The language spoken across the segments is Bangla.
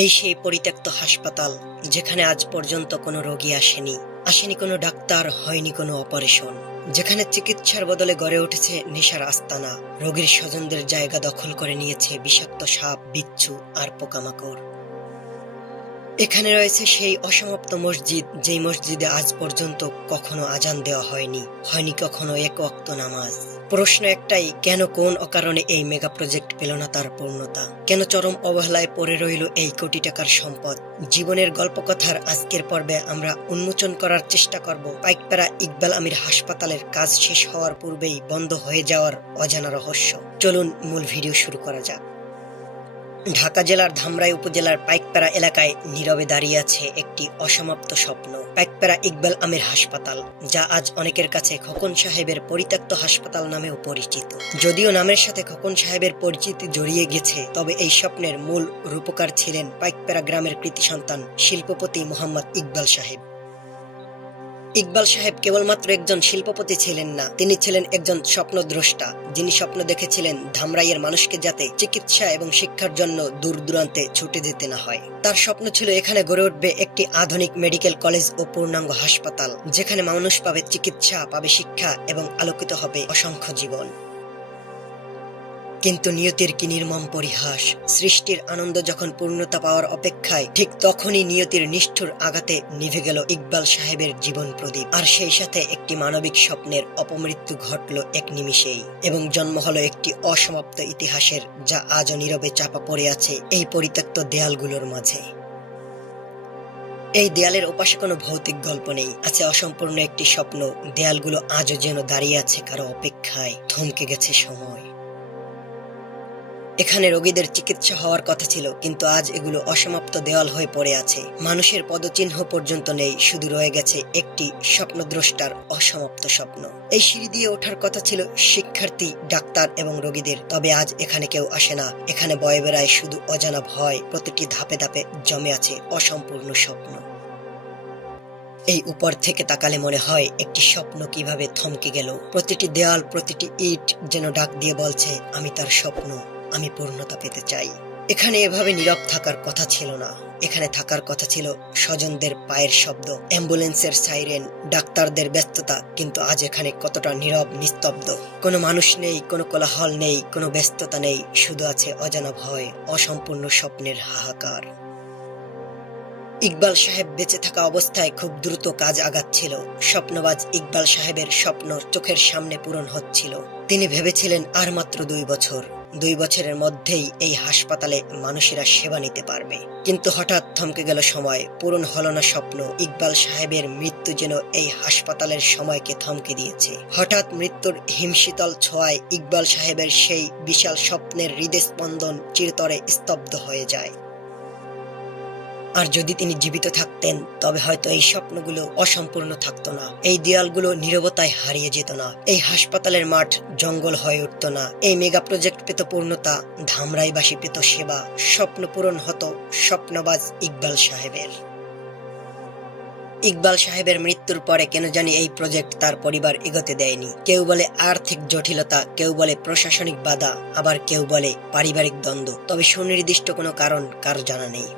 এই সেই পরিত্যক্ত হাসপাতাল, যেখানে আজ পর্যন্ত কোনো রোগী আসেনি কোনো ডাক্তার, হয়নি কোনো অপারেশন, যেখানে চিকিৎসার বদলে গড়ে উঠেছে নেশার আস্তানা। রোগীর স্বজনদের জায়গা দখল করে নিয়েছে বিষাক্ত সাপ, বিচ্ছু আর পোকামাকড়। এখানে রয়েছে সেই অসমাপ্ত মসজিদ, যেই মসজিদে আজ পর্যন্ত কখনো আজান দেওয়া হয়নি কখনো এক ওয়াক্ত নামাজ। প্রশ্ন একটাই, কেন, কোন অকারণে এই মেগা প্রজেক্ট পেল না তার পূর্ণতা? কেন চরম অবহেলায় পড়ে রইল এই কোটি টাকার সম্পদ? জীবনের গল্পকথার আজকের পর্বে আমরা উন্মোচন করার চেষ্টা করব পাইকপাড়া ইকবাল আমির হাসপাতালের কাজ শেষ হওয়ার পূর্বেই বন্ধ হয়ে যাওয়ার অজানা রহস্য। চলুন মূল ভিডিও শুরু করা যাক। ঢাকা জেলার ধামরাই উপজেলার পাইকপাড়া এলাকায় নীরবে দাঁড়িয়ে আছে একটি অসমাপ্ত স্বপ্ন, পাইকপাড়া ইকবাল আমির হাসপাতাল, যা আজ অনেকের কাছে খোকন সাহেবের পরিত্যক্ত হাসপাতাল নামেও পরিচিত। যদিও নামের সাথে খোকন সাহেবের পরিচিতি জড়িয়ে গেছে, তবে এই স্বপ্নের মূল রূপকার ছিলেন পাইকপাড়া গ্রামের কৃতি সন্তান শিল্পপতি মোহাম্মদ ইকবাল সাহেব। ইকবাল সাহেব কেবলমাত্র একজন শিল্পপতি ছিলেন না, তিনি ছিলেন একজন স্বপ্নদ্রষ্টা, যিনি স্বপ্ন দেখেছিলেন ধামরাইয়ের মানুষকে যাতে চিকিৎসা এবং শিক্ষার জন্য দূর দূরান্তে ছুটে যেতে না হয়। তার স্বপ্ন ছিল এখানে গড়ে উঠবে একটি আধুনিক মেডিকেল কলেজ ও পূর্ণাঙ্গ হাসপাতাল, যেখানে মানুষ পাবে চিকিৎসা, পাবে শিক্ষা এবং আলোকিত হবে অসংখ্য জীবন। কিন্তু নিয়তির কি নির্মম পরিহাস! সৃষ্টির আনন্দ যখন পূর্ণতা পাওয়ার অপেক্ষায়, ঠিক তখনই নিয়তির নিষ্ঠুর আঘাতে নিভে গেল ইকবাল সাহেবের জীবন প্রদীপ। আর সেই সাথে একটি মানবিক স্বপ্নের অপমৃত্যু ঘটল এক নিমিষেই, এবং জন্ম হলো একটি অসমাপ্ত ইতিহাসের, যা আজও নীরবে চাপা পড়ে আছে এই পরিত্যক্ত দেয়ালগুলোর মাঝে। এই দেয়ালের ওপাশে কোনো ভৌতিক গল্প নেই, আছে অসম্পূর্ণ একটি স্বপ্ন। দেয়ালগুলো আজও যেন দাঁড়িয়ে আছে কারো অপেক্ষায়, থমকে গেছে সময়। এখানে রোগীদের চিকিৎসা হওয়ার কথা ছিল, কিন্তু আজ এগুলো অসমাপ্ত দেওয়াল হয়ে পড়ে আছে। মানুষের পদচিহ্ন পর্যন্ত নেই, শুধু রয়ে গেছে একটি স্বপ্নদ্রষ্টার অসমাপ্ত স্বপ্ন। এই সিঁড়ি দিয়ে ওঠার কথা ছিল শিক্ষার্থী, ডাক্তার এবং রোগীদের, তবে আজ এখানে কেউ আসে না। এখানে বয়ে বেড়ায় শুধু অজানা ভয়, প্রতিটি ধাপে ধাপে জমে আছে অসম্পূর্ণ স্বপ্ন। এই উপর থেকে তাকালে মনে হয় একটি স্বপ্ন কিভাবে থমকে গেল। প্রতিটি দেয়াল, প্রতিটি ইট যেন ডাক দিয়ে বলছে, আমি তার স্বপ্ন, আমি পূর্ণতা পেতে চাই। এখানে এভাবে নীরব থাকার কথা ছিল না। এখানে থাকার কথা ছিল স্বজনদের পায়ের শব্দ, অ্যাম্বুলেন্সের সাইরেন, ডাক্তারদের ব্যস্ততা। কিন্তু আজ এখানে কতটা নীরব, নিস্তব্ধ। কোনো মানুষ নেই, কোনো কোলাহল নেই, কোনো ব্যস্ততা নেই, শুধু আছে অজানা ভয়, অসম্পূর্ণ স্বপ্নের হাহাকার। ইকবাল সাহেব বেঁচে থাকা অবস্থায় খুব দ্রুত কাজ আগাচ্ছিল। স্বপ্নবাজ ইকবাল সাহেবের স্বপ্ন চোখের সামনে পূরণ হচ্ছিল। তিনি ভেবেছিলেন আর মাত্র 2 বছর, 2 বছরের মধ্যেই এই হাসপাতালে মানুষেরা সেবা নিতে পারবে। কিন্তু হঠাৎ থমকে গেল সময়, পূরণ হলো না স্বপ্ন। ইকবাল সাহেবের মৃত্যু যেন এই হাসপাতালের সময়কে থমকে দিয়েছে। হঠাৎ মৃত্যুর হিমশীতল ছোঁয়ায় ইকবাল সাহেবের সেই বিশাল স্বপ্নের হৃদস্পন্দন চিরতরে স্তব্ধ হয়ে যায়। আর যদি তিনি জীবিত থাকতেন, তবে হয়তো এই স্বপ্নগুলো অসম্পূর্ণ থাকতো না, এই দেয়ালগুলো নীরবতায় হারিয়ে যেত না, এই হাসপাতালের মাঠ জঙ্গল হয়ে উঠত না, এই মেগা প্রজেক্ট পেত পূর্ণতা, ধামরাইবাসী পেত সেবা, স্বপ্ন পূরণ হতো স্বপ্নবাজ ইকবাল সাহেবের। ইকবাল সাহেবের মৃত্যুর পরে কেন জানি এই প্রজেক্ট তার পরিবার এগোতে দেয়নি। কেউ বলে আর্থিক জটিলতা, কেউ বলে প্রশাসনিক বাধা, আবার কেউ বলে পারিবারিক দ্বন্দ্ব, তবে সুনির্দিষ্ট কোনো কারণ কার জানা নেই।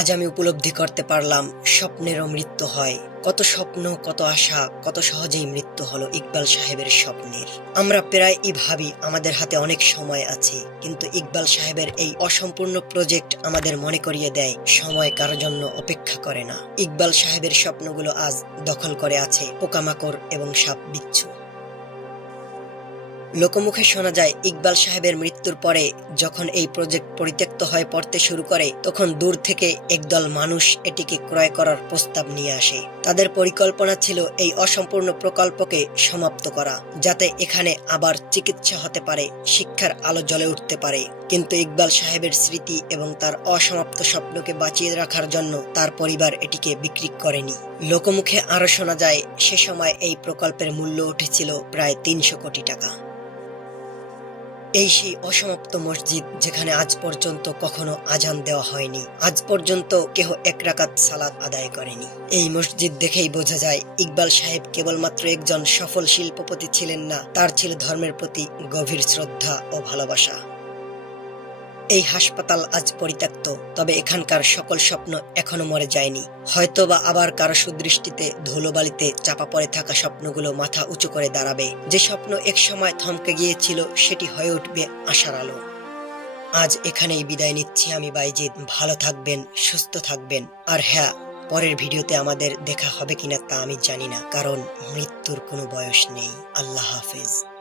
আজ আমি উপলব্ধি করতে পারলাম, স্বপ্নেরও মৃত্যু হয়। কত স্বপ্ন, কত আশা, কত সহজেই মৃত্যু হলো ইকবাল সাহেবের স্বপ্নের। আমরা প্রায়ই ভাবি আমাদের হাতে অনেক সময় আছে, কিন্তু ইকবাল সাহেবের এই অসম্পূর্ণ প্রজেক্ট আমাদের মনে করিয়ে দেয়, সময় কারো জন্য অপেক্ষা করে না। ইকবাল সাহেবের স্বপ্নগুলো আজ দখল করে আছে পোকামাকড় এবং সাপ, বিচ্ছু। লোকমুখে শোনা যায়, ইকবাল সাহেবের মৃত্যুর পরে যখন এই প্রজেক্ট পরিত্যক্ত হয়ে পড়তে শুরু করে, তখন দূর থেকে একদল মানুষ এটিকে ক্রয় করার প্রস্তাব নিয়ে আসে। তাদের পরিকল্পনা ছিল এই অসম্পূর্ণ প্রকল্পকে সমাপ্ত করা, যাতে এখানে আবার চিকিৎসা হতে পারে, শিক্ষার আলো জ্বলে উঠতে পারে। কিন্তু ইকবাল সাহেবের স্মৃতি এবং তার অসমাপ্ত স্বপ্নকে বাঁচিয়ে রাখার জন্য তার পরিবার এটিকে বিক্রি করেনি। লোকমুখে আরো শোনা যায়, সে সময় এই প্রকল্পের মূল্য উঠেছিল প্রায় 300 কোটি টাকা। এই সেই অসমাপ্ত মসজিদ, যেখানে আজ পর্যন্ত কখনো আজান দেওয়া হয়নি, আজ পর্যন্ত কেহ 1 রাকাত সালাত আদায় করেনি। এই মসজিদ দেখেই বোঝা যায়, ইকবাল সাহেব কেবলমাত্র একজন সফল শিল্পপতি ছিলেন না, তার ছিল ধর্মের প্রতি গভীর শ্রদ্ধা ও ভালোবাসা। এই হাসপাতাল আজ পরিত্যক্ত, তবে এখানকার সকল স্বপ্ন এখনো মরে যায়নি। হয়তোবা আবার কারো সুদৃষ্টিতে ধুলোবালিতে চাপা পড়ে থাকা স্বপ্নগুলো মাথা উঁচু করে দাঁড়াবে। যে স্বপ্ন এক সময় থমকে গিয়েছিল সেটি হয়ে উঠবে আশার আলো। আজ এখানেই বিদায় নিচ্ছি আমি বাইজিদ। ভালো থাকবেন, সুস্থ থাকবেন। আর হ্যাঁ, পরের ভিডিওতে আমাদের দেখা হবে কিনা তা আমি জানি না, কারণ মৃত্যুর কোনো বয়স নেই। আল্লাহ হাফেজ।